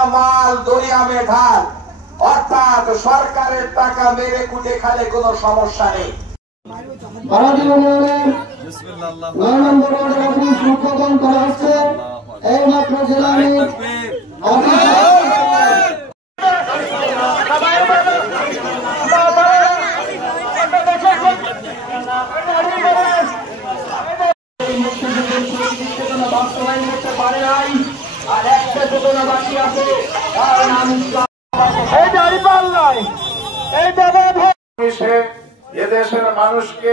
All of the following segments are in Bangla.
का माल दरिया में ढाल অর্থাৎ সরকারের টাকা মেরে কুটে খালে কোনো সমস্যা নেই। বাস্তবায়ন করতে পারে নাই, আর একটা যোজনা বাকি আছে, তার নাম এদেশের মানুষকে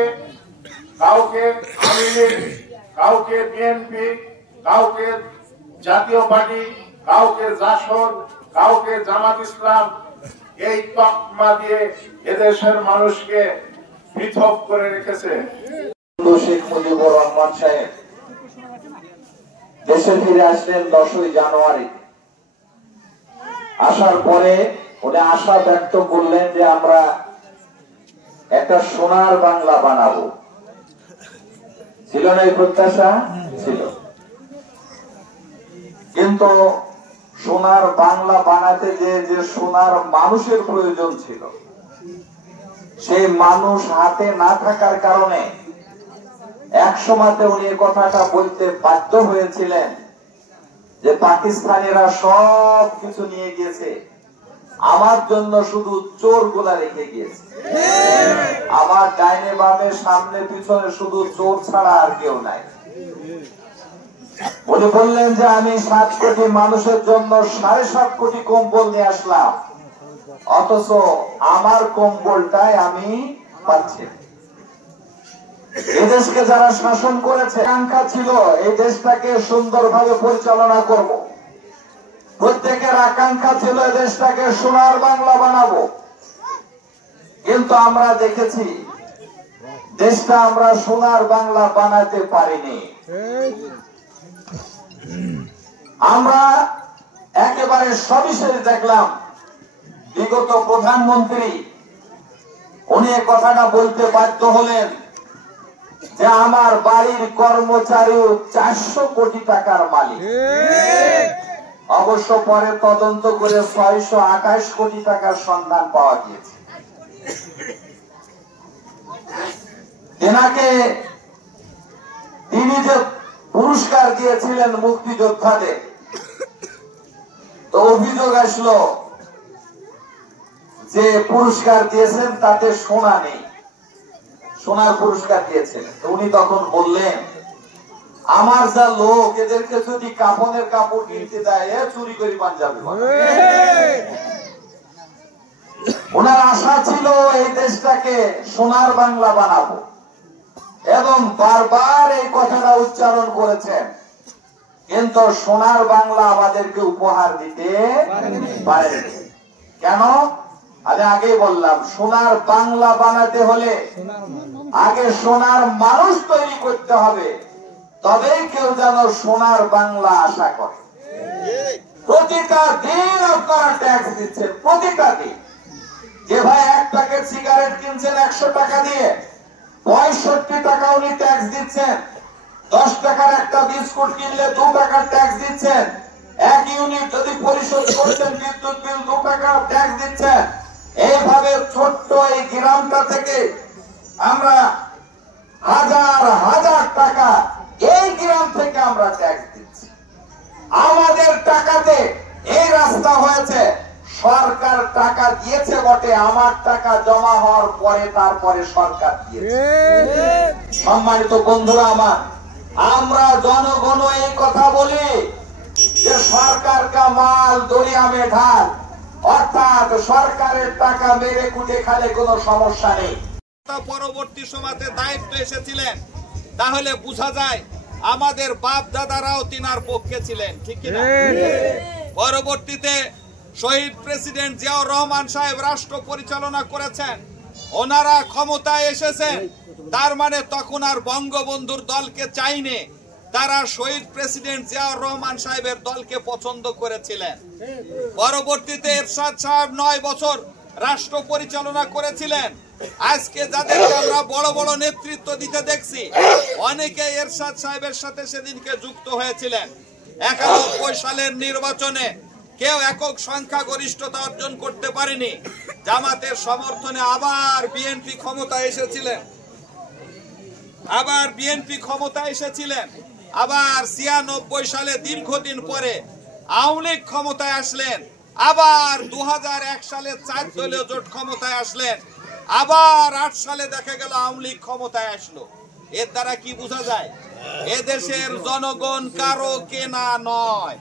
কাউকে আওয়ামী লীগ, কাউকে বিএনপি, কাউকে জাতীয় পার্টি, কাউকে জাসদ, কাউকে জামাত ইসলাম, এই তকমা দিয়ে এদেশের মানুষকে পৃথক করে রেখেছে। শেখ মুজিবুর রহমান সাহেব দেশে ফিরে আসলেন 10ই জানুয়ারি। আসার পরে উনি আশা ব্যক্ত করলেন যে আমরা একটা সোনার বাংলা বানাবো। ছিল না এই প্রত্যাশা? ছিল। কিন্তু সোনার বাংলা বানাতে যে সোনার মানুষের প্রয়োজন ছিল, সেই মানুষ হাতে না থাকার কারণে এক সময়তে উনি কথাটা বলতে বাধ্য হয়েছিলেন যে পাকিস্তানিরা সব কিছু নিয়ে গিয়েছে, আমার জন্য শুধু চোর গুলা রেখে গিয়েছে। আমার ডাইনে বামে সামনে পিছনে শুধু চোর ছাড়া আর কেউ নাই। উনি বললেন যে আমি 7 কোটি মানুষের জন্য 7.5 কোটি কম্বল নিয়ে আসলাম, অথচ আমার কম্বলটাই আমি পাচ্ছি। এই দেশকে যারা শাসন করেছে, আকাঙ্ক্ষা ছিল এই দেশটাকে সুন্দরভাবে পরিচালনা করব। প্রত্যেকের আকাঙ্ক্ষা ছিল এই দেশটাকে সোনার বাংলা বানাবো। কিন্তু আমরা দেখেছি দেশটা আমরা সোনার বাংলা বানাতে পারিনি। আমরা একেবারে সবিশেষ দেখলাম বিগত প্রধানমন্ত্রী উনি কথাটা বলতে বাধ্য হলেন যে আমার বাড়ির কর্মচারী 400 কোটি টাকার মালিক। অবশ্য পরে তদন্ত করে 628 কোটি টাকার সন্ধান পাওয়া গিয়েছে। তিনি যে পুরস্কার দিয়েছিলেন মুক্তিযোদ্ধাদের, তো অভিযোগ আসলো যে পুরস্কার দিয়েছেন তাতে সোনা নেই, সোনার পুরস্কার দিয়েছিলেন। তো উনি তখন বললেন আমার যা লোক, এদেরকে যদি কাফনের কাপড় কিনতে দেয় চুরি করে পাঞ্জাবি। ওনার আশা ছিল এই দেশটাকে সোনার বাংলা বানাবো, এবং বারবার এই কথাটা উচ্চারণ করেছেন, কিন্তু সোনার বাংলা আমাদেরকে উপহার দিতে পারেনি। কেন? আমি আগেই বললাম, সোনার বাংলা বানাতে হলে আগে সোনার মানুষ তৈরি করতে হবে, তবেই কেউ যেন সোনার বাংলা আশা করে। প্রতিটা দিন আপনারা ট্যাক্স দিচ্ছেন, প্রতিটা দিন। যে ভাই 1 প্যাকেট সিগারেট কিনছেন 100 টাকা দিয়ে, 65 টাকা উনি ট্যাক্স দিচ্ছেন। 10 টাকার একটা বিস্কুট কিনলে 2 টাকার ট্যাক্স দিচ্ছেন। 1 ইউনিট যদি পরিশোধ করছেন বিদ্যুৎ বিল 2 টাকা ট্যাক্স দিচ্ছেন। এইভাবে ছোট্ট এই গ্রামটা থেকে আমরা হাজার হাজার টাকা এই গ্রাম থেকে আমরা ট্যাক্স দিচ্ছি। আমাদের টাকাতে এই রাস্তা হয়েছে। সরকার টাকা দিয়েছে বটে, আমার টাকা জমা হওয়ার পরে তারপরে সরকার দিয়েছে। সম্মানিত বন্ধুরা আমার, আমরা জনগণ এই কথা বলি যে সরকার কা মাল দরিয়া মে ঢাল, অর্থাৎ সরকারের টাকা মেরে কুটে খালে কোনো সমস্যা নেই। পরবর্তী সময়তে দায়িত্ব এসেছিলেন, তাহলে বোঝা যায় আমাদের বাপ দাদারাও তিনার পক্ষে ছিলেন, ঠিক কিনা? পরবর্তীতে শহীদ প্রেসিডেন্ট জিয়াউর রহমান সাহেব রাষ্ট্র পরিচালনা করেছেন, ওনারা ক্ষমতায় এসেছেন, তার মানে তখন আর বঙ্গবন্ধুর দলকে চাইনি, তারা শহীদ প্রেসিডেন্ট জিয়াউর রহমান সাহেবের দলকে পছন্দ করেছিলেন। পরবর্তীতে এরশাদ সাহেব 9 বছর রাষ্ট্র পরিচালনা করেছিলেন। আজকে যাদেরকে আমরা বড় বড় নেতৃত্ব দিতে দেখছি, অনেকে এরশাদ সাহেবের সাথে সেদিনকে যুক্ত হয়েছিলেন। 91 সালের নির্বাচনে কেউ একক সংখ্যাগরিষ্ঠতা অর্জন করতে পারেনি। জামাতের সমর্থনে আবার বিএনপি ক্ষমতায় এসেছিলেন, আবার 96 সালে দীর্ঘদিন পরে আওয়ামী লীগ ক্ষমতায় আসলেন, আবার 2001 সালে 4 দলীয় জোট ক্ষমতায় আসলেন, আবার 8 সালে দেখা গেল আওয়ামী লীগ ক্ষমতায় আসলো। এর দ্বারা কি বোঝা যায়? এদেশের জনগণ কারো কেনা নয়।